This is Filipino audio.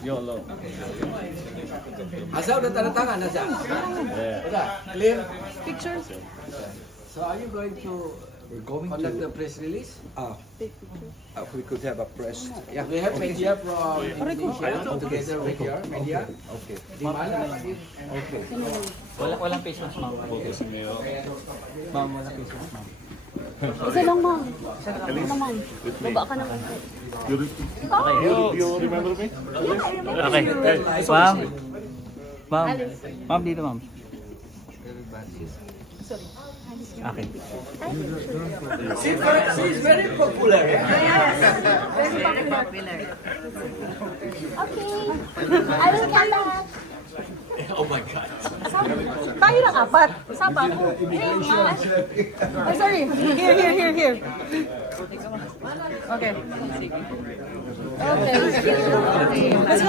YOLO. Asa udah tanda tangan Asa? Yeah. Udah, clear? Pictures? So are you going to We're going conduct to. the press release? We could have a press. Yeah, we have media from Indonesia Okay. together with your media. Okay. Di mana tadi? Okay. Walang face mask, ma'am. Focus Mayo. Ma'am, walang face mask, ma'am. Isa lang, ma'am. Ano naman? Baba ka naman. You remember me? Okay. Ma'am. Ma'am. Ma'am, dito, ma'am. Okay. She's very popular. Yes. Very popular. Okay. I will come back. Oh my God. Tayo lang apat. Sapa ako. Oh, sorry. Here. Okay. Okay. Let's go.